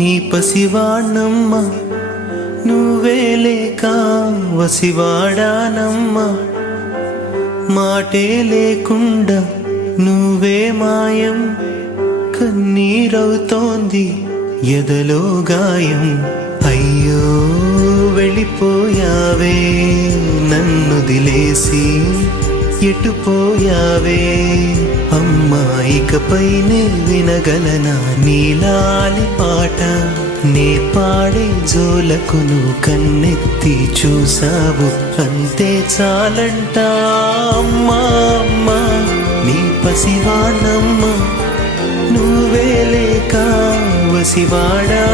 నీ పసివాణ్ణమ్మ నువ్వే లేక వసివాడానమ్మ మాటే లేకుండా నువ్వే మాయం కన్నీరవుతోంది ఎదలో గాయం అయ్యో వెళ్ళిపోయావే నన్ను దిలేసి ఎటుపోయావే అమ్మా ఇకపైనే వినగలనా నీలాలి పాట నే పాడే జోలకు నువ్వు కన్నెత్తి చూసావు అంతే చాలంట అమ్మా అమ్మా నీ పసివాణమ్మ నువ్వే లేక వసివాడా